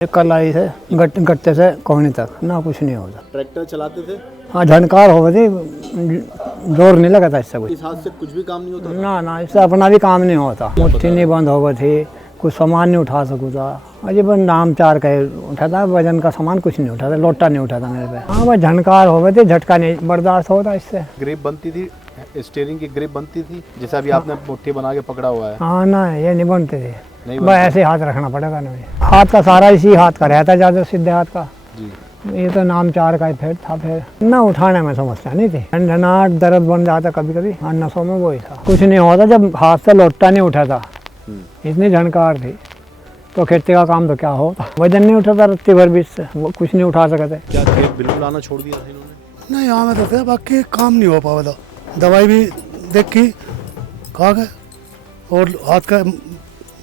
कल आई से गट्टे से कोहनी तक ना कुछ नहीं होता। ट्रैक्टर चलाते थे? हाँ, झनकार हो गई, जोर नहीं लगा था इससे कुछ। इस हाथ से कुछ भी काम नहीं होता? ना, इससे अपना भी काम नहीं होता। मुट्ठी नहीं बंद हो गई थी, कुछ सामान नहीं उठा सकूँ था। अजी बस नाम चार कहे उठाता, वजन का सामान कुछ नहीं उठाता, लोटा नहीं उठाता मेरे पे। हाँ, बस झनकार हो गई थी, झटका नहीं बर्दाश्त होता इससे। ग्रिप बनती थी, स्टीयरिंग की ग्रिप बनती थी, जैसा अभी आपने मुट्ठी बना के पकड़ा हुआ है। हाँ ना, ये नहीं बनते थे, नहीं बस ऐसे हाथ रखना पड़ेगा ना। हाथ का सारा इसी हाथ का रहता है, ज़्यादा सीधे हाथ का। जी। ये तो नाम चार का ही फिर था। फिर ना उठाने में समस्या नहीं थी, झंझनाहट दर्द बन जाता कभी कभी। हाँ, नसों में वही था, कुछ नहीं होता जब हाथ से लोटा नहीं उठा था। इतनी झनकार थी तो खेती का काम तो क्या होता। वजन नहीं उठाता रत्ती भर बीच से, वो कुछ नहीं उठा सकते। क्या खेत बिल्कुल आना छोड़ दिया था इन्होंने? नहीं, यहाँ में तो थे, बाकी काम नहीं हो पावा था। दवाई भी देखी, खा गए और हाथ का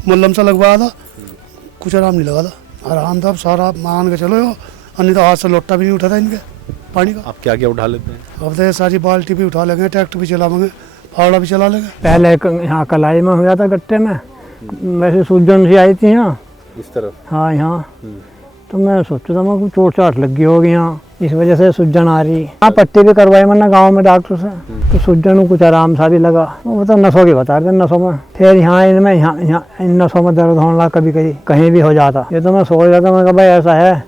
मल्लम सा लगवाया था, कुछ आराम नहीं लगा था। आराम था सारा, मान के चलो। अन्य तो हाथ से लोटा भी नहीं उठा था इनके पानी का। आप क्या क्या उठा लेते हैं? अब तो ये सारी बाल्टी भी उठा लेंगे, ट्रैक्टर भी चलाएंगे, फावड़ा भी चला लेंगे। पहले यहाँ कलाई में हुआ था गट्टे में, वैसे सूजन सी आई थी यहाँ इस तरफ? हाँ यहाँ। तो मैं सोचा था मैं चोट चाट लगी होगी यहाँ, इस वजह से सूजन आ रही। हाँ, पट्टी भी करवाई मैंने गांव में डॉक्टर से, तो सूजन को कुछ आराम सा भी लगा। वो तो नसों की बता रहे थे, नसों में। फिर यहाँ इनमें यहाँ इन नसों में दर्द होने लगा, कभी कभी कहीं भी हो जाता। ये तो मैं सोच रहा था, मैं कहा भाई ऐसा है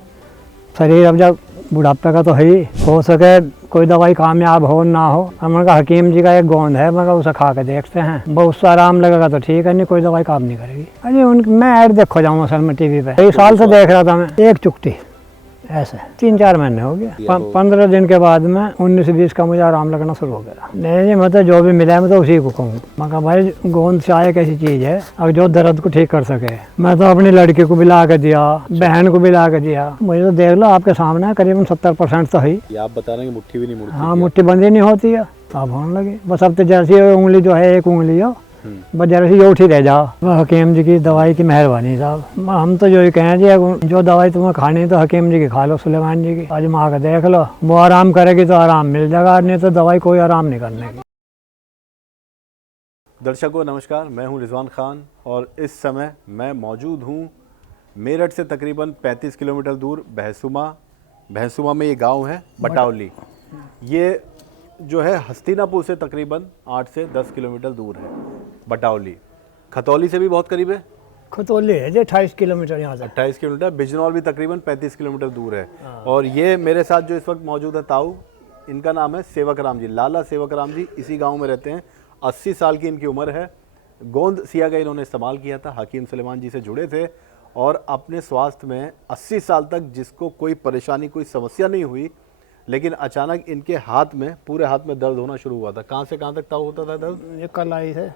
शरीर, अब जब बुढ़ापे का तो है ही, हो सके कोई दवाई कामयाब हो ना हो। मैंने कहा हकीम जी का एक गोंद है, मैं कहा उसे खा के देखते हैं, बहुत सा आराम लगेगा तो ठीक है, नहीं कोई दवाई काम नहीं करेगी। अरे मैं ऐड देखो जाऊँ असल में टीवी पे, कई साल से देख रहा था मैं। एक चुकती ऐसे 3-4 महीने हो गया। 15 दिन के बाद में 19-20 का मुझे आराम लगना शुरू हो गया। नहीं मतलब जो भी मिला है मैं तो उसी को कहूँ। मैं कहा भाई गोंद चाय एक ऐसी चीज़ है और जो दर्द को ठीक कर सके। मैं तो अपनी लड़की को भी ला के दिया, बहन को भी ला के दिया। मुझे तो देख लो आपके सामने करीबन 70% तो है। आप बता रहे हैं कि मुट्ठी भी नहीं मुड़ती? हाँ, मुट्ठी बंदी नहीं होती है, अब होने लगी। बस अब तो जैसी उंगली जो है, एक उंगली हो, बस जरा सी उठी रह जाओ। हकीम जी की दवाई की मेहरबानी साहब। हम तो जो ही कहें जी, जो दवाई तुम्हें खानी तो हकीम जी की खा लो, सुलेमान जी की आजमा के देख लो। वो आराम करेगी तो आराम मिल जाएगा, नहीं तो दवाई कोई आराम नहीं करने की। दर्शकों नमस्कार, मैं हूं रिजवान खान और इस समय मैं मौजूद हूं मेरठ से तकरीबन 35 किलोमीटर दूर भैंसुमा में ये गांव है बटावली। ये जो है हस्तिनापुर से तकरीबन 8 से 10 किलोमीटर दूर है बटावली। खतौली से भी बहुत करीब है। खतौली है जी 28 किलोमीटर यहाँ से। 28 किलोमीटर। बिजनौर भी तकरीबन 35 किलोमीटर दूर है। और ये मेरे साथ जो इस वक्त मौजूद है ताऊ, इनका नाम है सेवक राम जी, लाला सेवक राम जी। इसी गांव में रहते हैं। 80 साल की इनकी उम्र है। गोंद सिया का इन्होंने इस्तेमाल किया था, हकीम सुलेमान जी से जुड़े थे और अपने स्वास्थ्य में 80 साल तक जिसको कोई परेशानी, कोई समस्या नहीं हुई, लेकिन अचानक इनके हाथ में, पूरे हाथ में दर्द होना शुरू हुआ था। कहाँ से कहाँ तक ताऊ होता था दर्द? ये कल आई से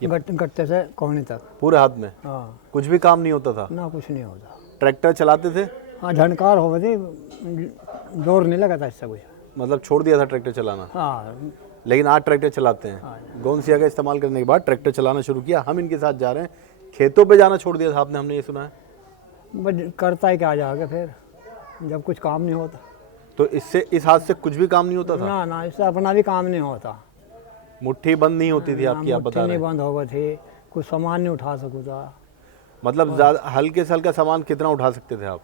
गट्टे से कोहनी तक, पूरे हाथ में। हाँ, कुछ भी काम नहीं होता था? ना कुछ नहीं होता। ट्रैक्टर चलाते थे? हाँ, झनकार हो गई थी, जोर नहीं लगा था इससे कुछ। मतलब छोड़ दिया था ट्रैक्टर चलाना? हाँ, लेकिन आज ट्रैक्टर चलाते हैं। गोंद सिया का इस्तेमाल करने के बाद ट्रैक्टर चलाना शुरू किया। हम इनके साथ जा रहे हैं। खेतों पे जाना छोड़ दिया था आपने, हमने ये सुना है। बस करता ही क्या जाके फिर, जब कुछ काम नहीं होता। तो इससे, इस हाथ से कुछ भी काम नहीं होता था? ना, इससे अपना भी काम नहीं होता। मुट्ठी बंद नहीं होती थी आपकी, आप बता रहे नहीं हैं? बंद हो गई थी, कुछ सामान नहीं उठा सकूँ था। मतलब ज्यादा हल्के से हल्का सामान कितना उठा सकते थे आप?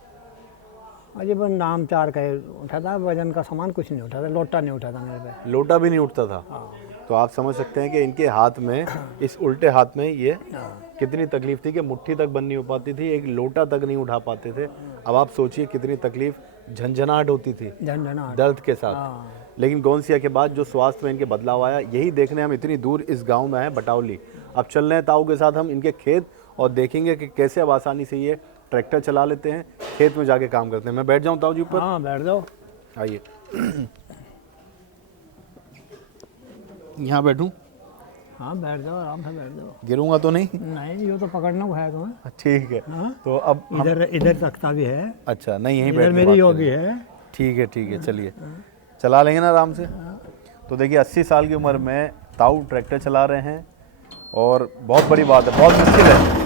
अजी बस नाम चार कहे उठाता, वजन का सामान कुछ नहीं उठाता, लोटा नहीं उठाता मेरे पे। लोटा भी नहीं उठता था? तो आप समझ सकते हैं कि इनके हाथ में, इस उल्टे हाथ में ये कितनी तकलीफ थी कि मुट्ठी तक बंद नहीं हो पाती थी, एक लोटा तक नहीं उठा पाते थे। अब आप सोचिए कितनी तकलीफ, झंझनाहट होती थी दर्द के साथ। लेकिन गोंद सिया के बाद जो स्वास्थ्य में इनके बदलाव आया, यही देखने हम इतनी दूर इस गांव में आए बटावली। अब चल रहे हैं ताऊ के साथ हम इनके खेत और देखेंगे कि कैसे अब आसानी से ये ट्रैक्टर चला लेते हैं, खेत में जाके काम करते हैं। मैं बैठ जाऊं ताऊ जी ऊपर? हाँ, बैठ जाओ। आइए। यहाँ बैठूं? हाँ, बैठ जाओ, आराम से बैठ जाओ। गिरूंगा तो नहीं? नहीं, ये तो पकड़ना है तुम्हें। ठीक है। हाँ? तो अब इधर तख्ता भी है। अच्छा, नहीं यहीं इधर बैठ के मेरी बात योगी करेंगे। है। ठीक है, चलिए चला लेंगे ना आराम से। तो देखिए 80 साल की उम्र में ताऊ ट्रैक्टर चला रहे हैं और बहुत बड़ी बात है, बहुत मुश्किल है।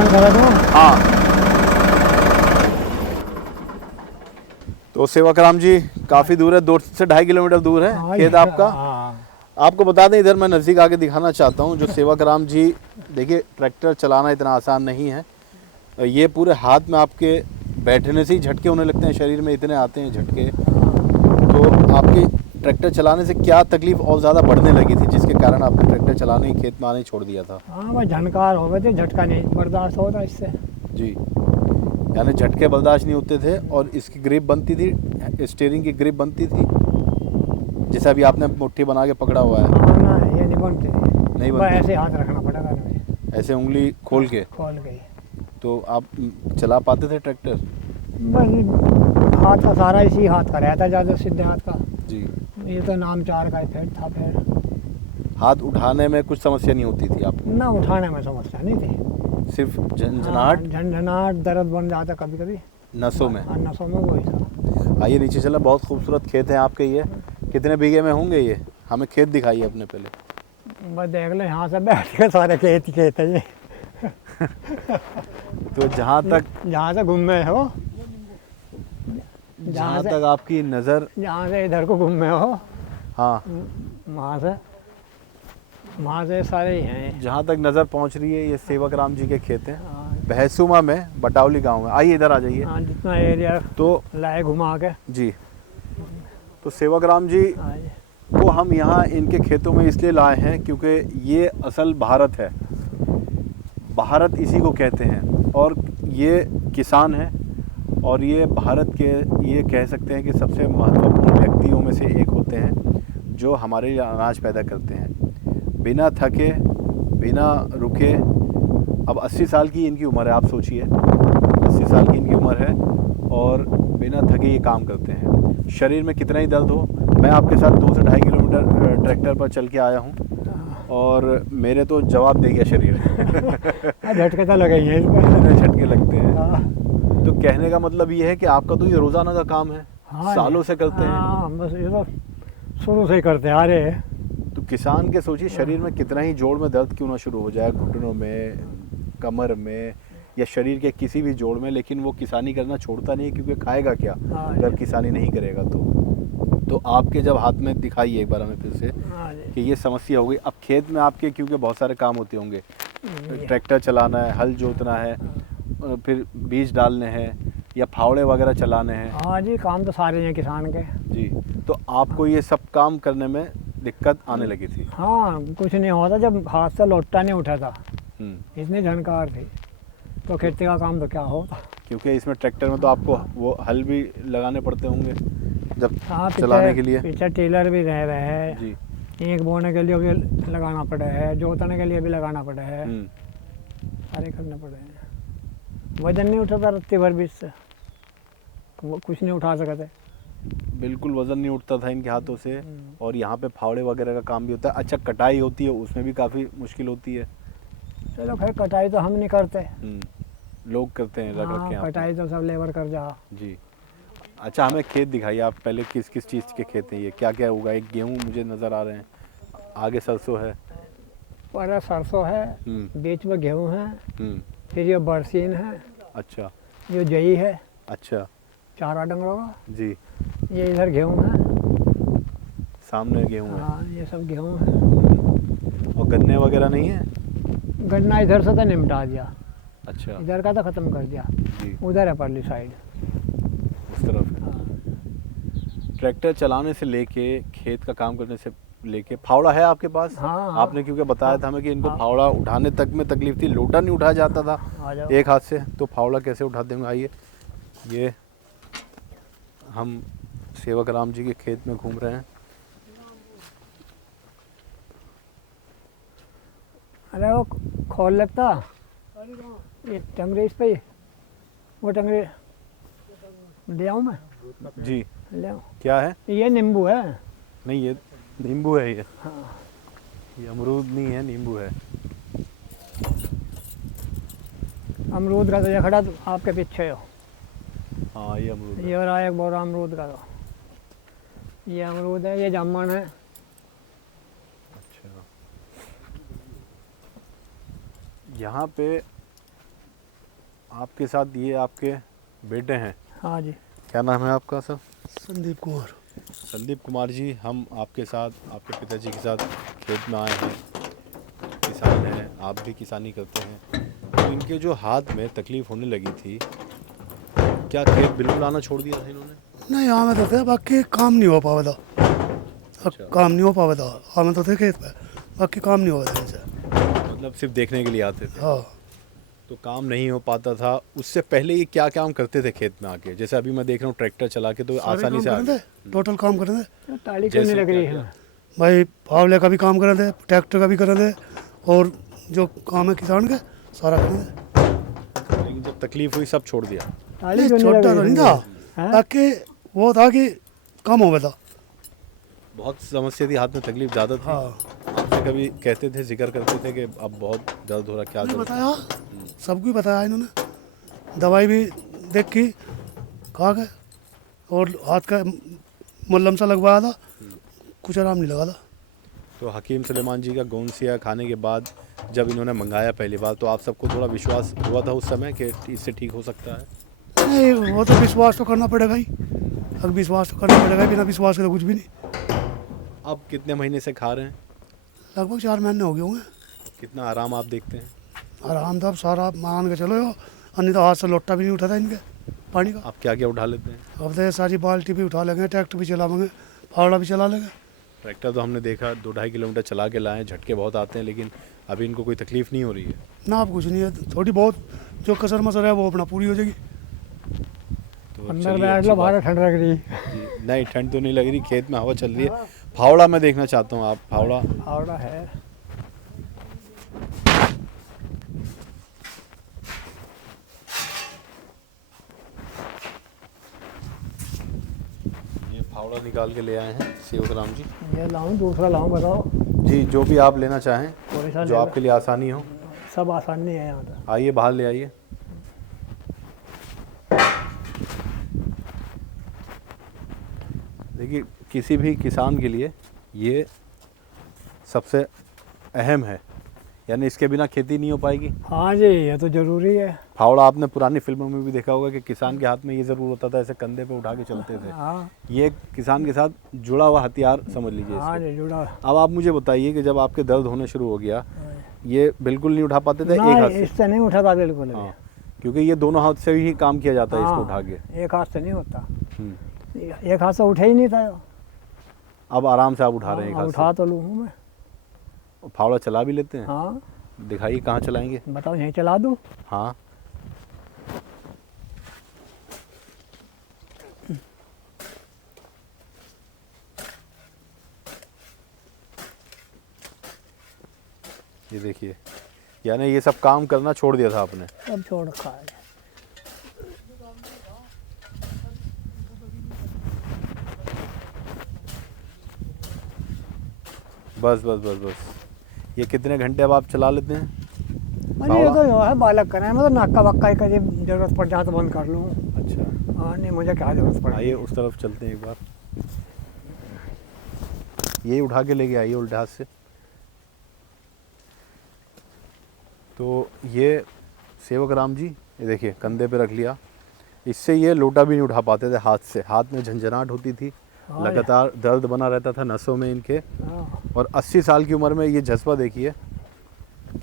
बंद करा दूँ। हाँ। तो सेवाकराम जी काफ़ी दूर है, 2 से 2.5 किलोमीटर दूर है हाँ, खेत ये- आपका। हाँ। आपको बता दें, इधर मैं नज़दीक आके दिखाना चाहता हूँ जो सेवाकराम जी, देखिए ट्रैक्टर चलाना इतना आसान नहीं है। ये पूरे हाथ में आपके बैठने से ही झटके होने लगते हैं, शरीर में इतने आते हैं झटके। तो आपके ट्रैक्टर चलाने से क्या तकलीफ और ज़्यादा बढ़ने लगी थी जिसके कारण आपने ट्रैक्टर चलाने ही, खेत में आने ही छोड़ दिया था? हाँ बस झनकार हो गए थे, झटका नहीं बर्दाश्त होता इससे। जी, यानी झटके बर्दाश्त नहीं होते थे और इसकी ग्रिप बनती थी, स्टीयरिंग की ग्रिप बनती थी, जैसे अभी आपने मुट्ठी बना के पकड़ा हुआ है। हाँ ना, ये नहीं बनती थी। नहीं बस बनती। ऐसे हाथ रखना पड़ेगा हमें, ऐसे उंगली खोल के खोल गई। तो आप चला पाते थे ट्रैक्टर? बस हाथ का सारा इसी हाथ का रहता है, ज़्यादा सीधे हाथ का। जी। ये तो नाम 4 का इफेक्ट था। फिर हाथ उठाने में कुछ समस्या नहीं होती थी आपको? ना उठाने में समस्या नहीं थी। सिर्फ झंझनाहट झंझनाहट, दर्द बन जाता कभी कभी नसों में? हाँ, नसों में वही था। आइए नीचे चलें, बहुत खूबसूरत खेत हैं आपके। ये कितने बीघे में होंगे ये? हमें खेत दिखाइए अपने पहले। बस देख लो, यहाँ से बैठ के सारे खेत ही खेत है ये। तो जहाँ जहाँ से घूमे हो, जहाँ तक आपकी नज़र, जहाँ से इधर को घूमे हो, हाँ, वहाँ से सारे ही हैं। जहाँ तक नज़र पहुँच रही है ये सेवाकराम जी के खेत हैं, हाँ, बहसुमा में, बटावली गांव में। आइए इधर आ जाइए। हाँ, जितना एरिया तो लाए घुमा के। जी, तो सेवाकराम जी हाँ जी। को हम यहाँ इनके खेतों में इसलिए लाए हैं क्योंकि ये असल भारत है, भारत इसी को कहते हैं। और ये किसान है और ये भारत के, ये कह सकते हैं कि सबसे महत्वपूर्ण व्यक्तियों में से एक होते हैं जो हमारे लिए अनाज पैदा करते हैं बिना थके, बिना रुके। अब 80 साल की इनकी उम्र है, आप सोचिए 80 साल की इनकी उम्र है और बिना थके ये काम करते हैं। शरीर में कितना ही दर्द हो, मैं आपके साथ 2 से 2.5 किलोमीटर ट्रैक्टर पर चल के आया हूँ और मेरे तो जवाब दे गया शरीर। झटके तो लगे ही हैं इसमें। इतने झटके लगते हैं। हाँ, तो कहने का मतलब ये है कि आपका तो ये रोज़ाना का काम है, हाँ, सालों से करते हैं। हाँ, बस ये तो शुरू से ही करते आ रहे हैं। तो किसान के सोचिए शरीर में कितना ही जोड़ में दर्द क्यों ना शुरू हो जाए, घुटनों में, कमर में या शरीर के किसी भी जोड़ में, लेकिन वो किसानी करना छोड़ता नहीं है क्योंकि खाएगा क्या हाँ अगर किसानी नहीं करेगा तो आपके जब हाथ में दिखाइए एक बार हमें फिर से हाँ जी। कि ये समस्या हो गई। अब खेत में आपके क्योंकि बहुत सारे काम होते होंगे, ट्रैक्टर चलाना है, हल जोतना है, फिर बीज डालने हैं या फावड़े वगैरह चलाने हैं। हाँ जी, काम तो सारे हैं किसान के। जी, तो आपको ये सब काम करने में दिक्कत आने लगी थी? हाँ, कुछ नहीं होता जब हाथ से लोटा नहीं उठा था, इतनी झनकार थी, तो खेती का काम तो क्या होता। क्योंकि इसमें ट्रैक्टर में तो आपको वो हल भी लगाने पड़ते होंगे जब हाँ, चलाने के लिए। पीछे टेलर भी रह रहे हैं जी। ईंख बोने के लिए भी लगाना पड़ा है, जोतने के लिए भी लगाना पड़ा है, सारे करने पड़े हैं। वजन नहीं उठाता रत्ती भर बीच से, वो कुछ नहीं उठा सकते। बिल्कुल वजन नहीं उठता था इनके हाथों से। और यहाँ पे फावड़े वगैरह का काम भी होता है। अच्छा, कटाई होती है उसमें भी काफ़ी मुश्किल होती है? चलो खैर, कटाई तो हम नहीं करते, लोग करते हैं, रख रखे हैं आपने। कटाई तो सब लेबर कर जा। जी। अच्छा, हमें खेत दिखाइए आप पहले, किस किस चीज़ के खेत हैं ये, क्या क्या होगा? एक गेहूँ मुझे नज़र आ रहे हैं, आगे सरसों है, पर सरसों है, बीच में गेहूँ है, फिर ये बरसीन है, अच्छा, ये जई है, अच्छा, चारा डंगरों का, जी, ये इधर गेहूँ है, सामने गेहूँ है। हाँ, ये सब गेहूँ है। और गन्ने वगैरह नहीं है? गन्ना इधर से तो निपटा दिया, अच्छा, इधर का तो ख़त्म कर दिया, जी, उधर है परली साइड। उस तरफ है। ट्रैक्टर चलाने से लेके खेत का काम करने से लेके, फावड़ा है आपके पास? हाँ, आपने क्योंकि बताया था हमें कि इनको हाँ। फावड़ा उठाने तक में तकलीफ थी, लोटा नहीं उठाया जाता था आ जाओ। एक हाथ से, तो फावड़ा कैसे उठाते होंगे? आइए, ये हम सेवाकराम जी के खेत में घूम रहे हैं। अरे वो खोल लगता, ये टंगरी इस पे, वो टंगरी ले आऊँ मैं? जी, ले आऊँ? क्या है? ये नींबू है। नहीं, ये नींबू है। ये हाँ, ये अमरूद नहीं है, नींबू है। अमरूद का तो ये खड़ा तो आपके पीछे हो। हाँ, ये अमरूद है। ये हो रहा है एक बोरा अमरूद का, तो ये अमरूद है, ये जामुन है। अच्छा, यहाँ पे आपके साथ ये आपके बेटे हैं, हाँ जी। क्या नाम है आपका सर? संदीप कुमार। संदीप कुमार जी, हम आपके साथ, आपके पिताजी के साथ खेत में आए हैं, किसान हैं, आप भी किसानी करते हैं। तो इनके जो हाथ में तकलीफ होने लगी थी, क्या खेत बिल्कुल आना छोड़ दिया था इन्होंने? नहीं हमें तो थे, बाकी काम नहीं हो पावा था। काम नहीं हो पावा था, हमें तो थे खेत पे, बाकी काम नहीं हुआ था इनसे। मतलब सिर्फ देखने के लिए आते थे? हाँ। तो काम नहीं हो पाता था। उससे पहले ये क्या काम करते थे खेत में आके? जैसे अभी मैं देख रहा हूँ ट्रैक्टर चला के तो आसानी से आ गए। टोटल काम कर रहे थे टाली क्यों नहीं जैसे लग रही क्या- है? भाई, फावले का भी काम कर रहे थे, ट्रैक्टर का भी कर रहे थे, और जो काम है किसान का सारा कर रहे थे। लेकिन जब तकलीफ हुई सब छोड़ दिया। टाली नहीं, क्यों नहीं लग छोटा तो रही नहीं है? था, हैं? बाकी वो था कि कम हो गया था। बहुत समस्या थी, हाथ में तकलीफ ज़्यादा थी। हाँ। आपसे कभी कहते थे, जिक्र करते थे कि अब बहुत दर्द हो रहा, क्या नहीं दर्द? बताया, सबको ही बताया इन्होंने। दवाई भी देख की खा के, और हाथ का मल्लम सा लगवाया था, कुछ आराम नहीं लगा था। तो हकीम सुलेमान जी का गोंसिया खाने के बाद जब इन्होंने मंगाया पहली बार, तो आप सबको थोड़ा विश्वास हुआ था उस समय कि इससे ठीक हो सकता है? नहीं, वो तो विश्वास तो करना पड़ेगा ही, अगर विश्वास तो करना पड़ेगा ही, बिना विश्वास के तो कुछ भी नहीं। अब कितने महीने से खा रहे हैं? लगभग 4 महीने हो गए होंगे। कितना आराम आप देखते हैं? आराम था, अब सारा मान के चलो, अन्य तो हाथ से लोटा भी नहीं उठा था इनके पानी का। आप क्या क्या उठा लेते हैं? अब तो ये सारी बाल्टी भी उठा लेंगे, ट्रैक्टर भी चला लेंगे, फावड़ा भी चला लेंगे। ट्रैक्टर तो हमने देखा 2-2.5 किलोमीटर चला के लाए, झटके बहुत आते हैं, लेकिन अभी इनको कोई तकलीफ नहीं हो रही है। ना, अब कुछ नहीं है, थोड़ी बहुत जो कसर मसर है वो अपना पूरी हो जाएगी। तो अंदर चलिए, बैठ अच्छी लो, बात बाहर ठंड लग रही। जी, नहीं ठंड तो नहीं लग रही, खेत में हवा चल रही है। फावड़ा मैं देखना चाहता हूँ, आप फावड़ा। फावड़ा है। ये फावड़ा निकाल के ले आए हैं सेवक राम जी। ये लाऊं, दूसरा लाऊं, बताओ। जी, जो भी आप लेना चाहें, कोई सा जो लेगा? आपके लिए आसानी हो। सब आसान नहीं है यहाँ तो। आइए, बाहर ले आइए। देखिए, किसी भी किसान के लिए ये सबसे अहम है, यानी इसके बिना खेती नहीं हो पाएगी। हाँ जी, ये तो जरूरी है। फावड़ा आपने पुरानी फिल्मों में भी देखा होगा कि किसान के हाथ में ये ज़रूर होता था, ऐसे कंधे पे उठा के चलते थे। हाँ ये किसान के साथ जुड़ा हुआ हथियार समझ लीजिए हाँ इसको। जी, जुड़ा। अब आप मुझे बताइए कि जब आपके दर्द होने शुरू हो गया, ये बिल्कुल नहीं उठा पाते थे एक ना, हाथ से? इससे नहीं उठा था बिल्कुल। हाँ, क्योंकि ये दोनों हाथ से ही काम किया जाता है इसको हाँ, उठा के। एक हाथ से नहीं होता। हम्म। एक हाथ से उठा ही नहीं था। अब आराम से आप उठा रहे हैं एक हाँ, हाथ उठा तो लूँ मैं। से। फावड़ा चला भी लेते हैं? हाँ, दिखाइए कहाँ चलाएंगे। बताओ, यहीं चला दूँ? हाँ, ये देखिए, यानी ये सब काम करना छोड़ दिया था आपने? सब छोड़ रखा है। बस बस बस बस। ये कितने घंटे अब आप चला लेते हैं? अरे ये तो जो है बालक करें, मैं तो नाका वक्का ही कभी जरूरत पड़ जाए तो बंद कर लूँ। अच्छा, हाँ, नहीं मुझे क्या जरूरत पड़ी। आइए उस तरफ चलते हैं एक बार। ये उठा के लेके आइए उल्टे हाथ से। तो ये सेवक राम जी, ये देखिए कंधे पे रख लिया। इससे ये लोटा भी नहीं उठा पाते थे हाथ से, हाथ में झंझनाहट होती थी, हाँ। लगातार दर्द बना रहता था नसों में इनके। हाँ, और 80 साल की उम्र में ये जज्बा देखिए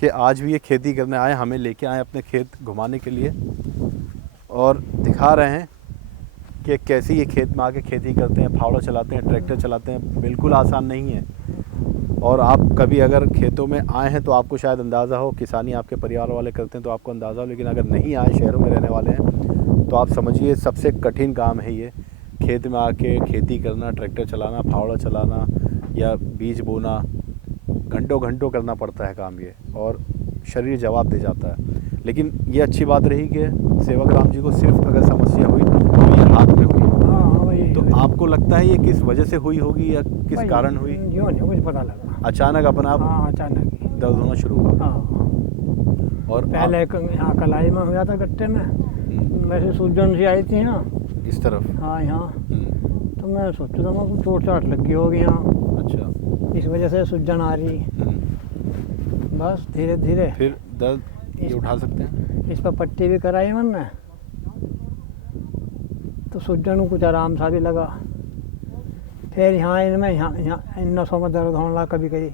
कि आज भी ये खेती करने आए, हमें लेके आए अपने खेत घुमाने के लिए, और दिखा रहे हैं कि कैसे ये खेत में आके खेती करते हैं, फावड़ा चलाते हैं, ट्रैक्टर चलाते हैं। बिल्कुल आसान नहीं है। और आप कभी अगर खेतों में आए हैं तो आपको शायद अंदाज़ा हो, किसानी आपके परिवार वाले करते हैं तो आपको अंदाज़ा हो, लेकिन अगर नहीं आए, शहरों में रहने वाले हैं, तो आप समझिए सबसे कठिन काम है ये। खेत में आके खेती करना, ट्रैक्टर चलाना, फावड़ा चलाना या बीज बोना, घंटों घंटों करना पड़ता है काम ये, और शरीर जवाब दे जाता है। लेकिन ये अच्छी बात रही कि सेवक राम जी को सिर्फ अगर समस्या हुई तो ये हाथ में हुई। हाँ, हाँ, वही। तो आपको लगता है ये किस वजह से हुई होगी या किस भाई, कारण हुई? जो नहीं कुछ पता लगा। अचानक अपना आप हाँ, अचानक ही। दर्द होना शुरू हुआ? हाँ, और पहले यहाँ कलाई में हुआ था गट्टे में, वैसे सूजन सी आई थी ना इस तरफ? हाँ यहाँ, हम्म, तो मैं सोचता था मैं चोट चाट लगी होगी यहाँ, अच्छा। इस वजह से सूजन आ रही। बस धीरे धीरे। फिर दर्द ये उठा सकते हैं? इस पर पट्टी भी कराई मैंने, तो सूजन को कुछ आराम सा भी लगा। फिर यहाँ इनमें यहाँ इन नसों में दर्द होने लगा कभी कभी,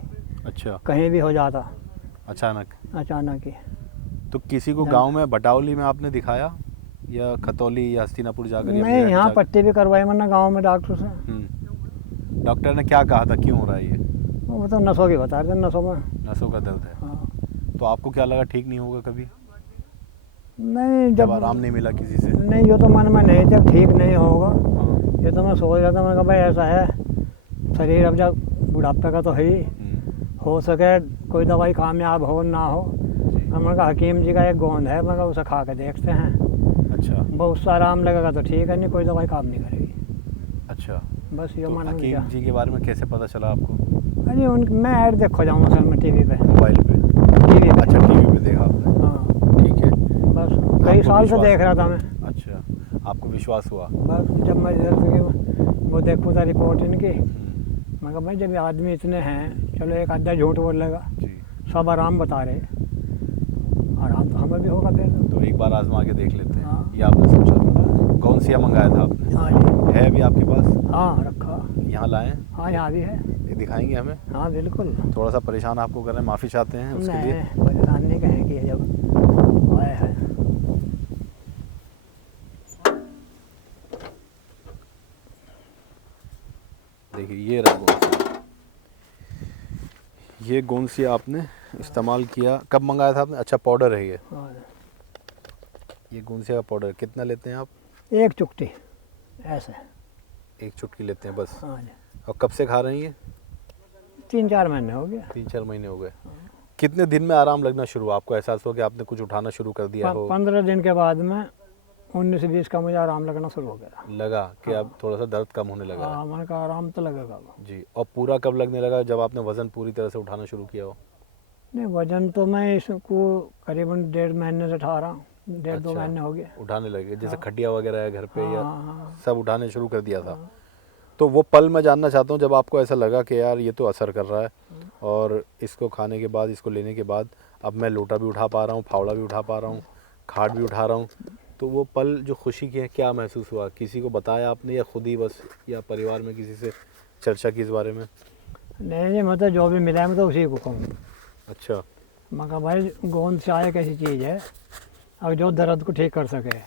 अच्छा, कहीं भी हो जाता अचानक। अचानक ही। तो किसी को गांव में बटावली में आपने दिखाया या खतौली या हस्तिनापुर जाकर या नहीं, मेरठ यहाँ जाकर? पट्टी भी करवाई मैंने गांव में डॉक्टर से। डॉक्टर ने क्या कहा था, क्यों हो रहा है ये? वो तो नसों की बता रहे थे, नसों में। नसों का दर्द है। हाँ। तो आपको क्या लगा ठीक नहीं होगा कभी, नहीं, जब जब आराम नहीं मिला किसी से? नहीं, ये तो मन में नहीं, जब ठीक नहीं होगा हाँ। ये तो मैं सोच रहा था। मैंने कहा भाई ऐसा है, शरीर अब जब बुढ़ापे का तो है ही, हो सके कोई दवाई कामयाब हो ना हो। जी। मैंने कहा हकीम जी का एक गोंद है, मैं कहा उसे खा के देखते हैं, अच्छा बहुत सा आराम लगेगा तो ठीक है, नहीं कोई दवाई काम नहीं करेगी। अच्छा। बस ये तो मन में हकीम गया। जी के बारे में कैसे पता चला आपको? अरे मैं ऐड देखो जाऊँ असल में टीवी पे। मोबाइल पे? टीवी पे। अच्छा, टीवी पे देखा आपने? हाँ, ठीक है। बस कई आपको साल से विश्वास- देख रहा था मैं। अच्छा, आपको विश्वास हुआ? बस जब मैं रिजल्ट की वो देखूँ था रिपोर्ट इनकी, मैं कहा भाई जब ये आदमी इतने हैं, चलो एक आधा झूठ बोलेगा, जी। सब आराम बता रहे, आराम तो हमें भी होगा फिर। तो एक बार आजमा के देख लेते हैं। हाँ। ये आपने सोचा था? कौन सी मंगाया था आपने? हाँ जी। है अभी आपके पास? हाँ रखा। यहाँ लाएं? हाँ यहाँ भी है। ये दिखाएंगे हमें? हाँ बिल्कुल। थोड़ा सा परेशान आपको कर रहे हैं, माफ़ी चाहते हैं उसके लिए। नहीं, परेशान नहीं कहेंगे जब आए हैं। देखिए ये रहा गोंसिया। ये गोंसिया आपने इस्तेमाल किया, कब मंगाया था आपने? अच्छा, पाउडर है ये। हाँ, ये गोंसिया का पाउडर कितना लेते हैं आप? एक चुटकी ऐसे। एक चुटकी लेते हैं बस। हाँ जी। और कब से खा रहे हैं ये? 3-4 महीने हो गया। 3-4 महीने हो गए। कितने दिन में आराम लगना शुरू हुआ? आपको एहसास हुआ कि आपने कुछ उठाना शुरू कर दिया हो? 15 दिन के बाद में 19-20 का मुझे आराम लगना शुरू हो गया। लगा कि अब थोड़ा सा दर्द कम होने लगा है। हाँ, मैंने कहा आराम तो लगेगा अब। जी। और पूरा कब लगने लगा, जब आपने वजन पूरी तरह से उठाना शुरू किया हो? नहीं, वजन तो मैं इसको करीबन 1.5 महीने से उठा रहा हूँ, 1.5-2 अच्छा। महीने हो गए। उठाने लगे, जैसे खटिया वगैरह है घर पे या हाँ, सब उठाने शुरू कर दिया था? तो वो पल मैं जानना चाहता हूँ जब आपको ऐसा लगा कि यार ये तो असर कर रहा है, और इसको खाने के बाद, इसको लेने के बाद अब मैं लोटा भी उठा पा रहा हूँ, फावड़ा भी उठा पा रहा हूँ, खाट भी उठा रहा हूँ, तो वो पल जो खुशी की है, क्या महसूस हुआ? किसी को बताया आपने या खुद ही बस, या परिवार में किसी से चर्चा की इस बारे में? नहीं नहीं, मतलब जो भी मिला है मैं तो उसी को कहूँ। अच्छा। मैं कहा भाई गोंद चाय एक ऐसी चीज़ है और जो दर्द को ठीक कर सके।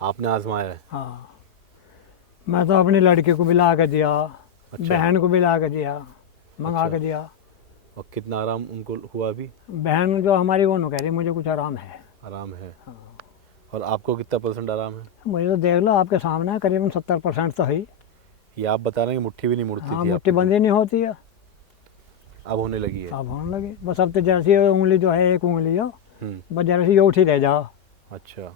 आपने आजमाया है? हाँ, मैं तो अपनी लड़की को भी ला के दिया, अच्छा। बहन को भी ला के दिया, मंगा के दिया। और कितना आराम उनको हुआ अभी? बहन जो हमारी वो न कह रही मुझे कुछ आराम है। आराम है। और आपको कितना % आराम है? मुझे तो देख लो आपके सामने है, करीबन 70% तो है ही। ये आप बता रहे हैं कि मुट्ठी भी नहीं मुड़ती हाँ, थी मुट्ठी आपकी? बंद ही नहीं होती है। अब होने लगी है? अब होने लगी, बस अब तो जैसी उंगली जो है, एक उंगली जो बस जैसी ये उठी रह जाओ। अच्छा।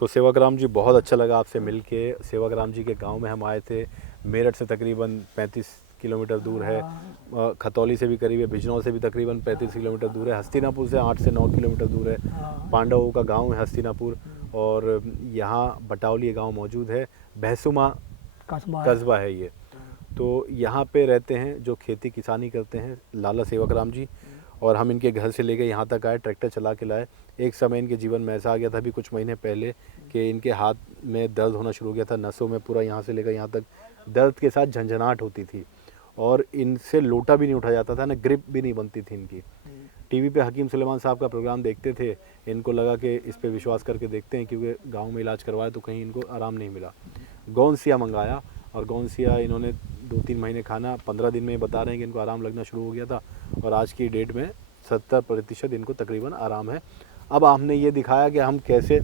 तो सेवाग्राम जी, बहुत अच्छा लगा आपसे मिलके। सेवाग्राम जी के गांव में हम आए थे। मेरठ से तकरीबन 35 किलोमीटर दूर है, खतौली से भी करीब है, बिजनौर से भी तकरीबन 35 किलोमीटर दूर है, हस्तिनापुर से 8 से 9 किलोमीटर दूर है। पांडवों का गांव है हस्तिनापुर, और यहाँ बटावली गांव मौजूद है। बहसुमा कस्बा है ये। तो यहाँ पे रहते हैं जो खेती किसानी करते हैं लाला सेवाग्राम जी, और हम इनके घर से लेके यहाँ तक आए, ट्रैक्टर चला के लाए। एक समय इनके जीवन में ऐसा आ गया था अभी कुछ महीने पहले कि इनके हाथ में दर्द होना शुरू हो गया था, नसों में पूरा यहाँ से लेकर यहाँ तक दर्द के साथ झंझनाहट होती थी, और इनसे लोटा भी नहीं उठा जाता था ना, ग्रिप भी नहीं बनती थी इनकी। टीवी पे हकीम सुलेमान साहब का प्रोग्राम देखते थे, इनको लगा कि इस पे विश्वास करके देखते हैं, क्योंकि गांव में इलाज करवाया तो कहीं इनको आराम नहीं मिला। गोंसिया मंगाया, और गोंसिया इन्होंने 2-3 महीने खाना, 15 दिन में बता रहे हैं कि इनको आराम लगना शुरू हो गया था, और आज की डेट में 70% इनको तकरीबन आराम है। अब हमने ये दिखाया कि हम कैसे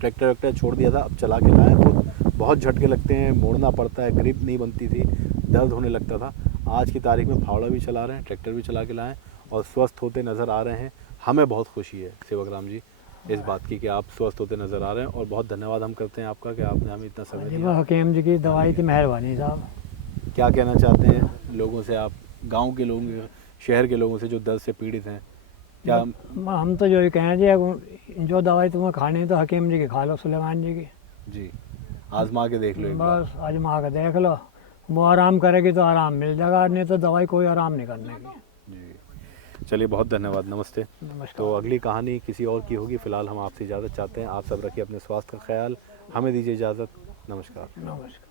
ट्रैक्टर छोड़ दिया था, अब चला के लाए तो बहुत झटके लगते हैं, मोड़ना पड़ता है, ग्रिप नहीं बनती थी, दर्द होने लगता था। आज की तारीख में फावड़ा भी चला रहे हैं, ट्रैक्टर भी चला के लाएँ, और स्वस्थ होते नज़र आ रहे हैं। हमें बहुत खुशी है सेवाग्राम जी इस बात की कि आप स्वस्थ होते नज़र आ रहे हैं, और बहुत धन्यवाद हम करते हैं आपका कि आपने हमें इतना समय दिया। हकीम जी की दवाई की मेहरबानी साहब। क्या कहना चाहते हैं लोगों से आप, गांव के लोगों, शहर के लोगों से जो दर्द से पीड़ित हैं? क्या हम तो जो ही कहें जी, जो दवाई तुम्हें खानी है तो हकीम जी की खा लो, सुलेमान जी की। जी, आजमा के देख लो एक बार। बस आजमा के देख लो, वो आराम करेगी तो आराम मिल जाएगा, नहीं तो दवाई कोई आराम नहीं करने की। जी। चलिए बहुत धन्यवाद, नमस्ते। नमस्कार। तो अगली कहानी किसी और की होगी, फिलहाल हम आपसे इजाज़त चाहते हैं। आप सब रखिए अपने स्वास्थ्य का ख्याल, हमें दीजिए इजाज़त। नमस्कार। नमस्कार।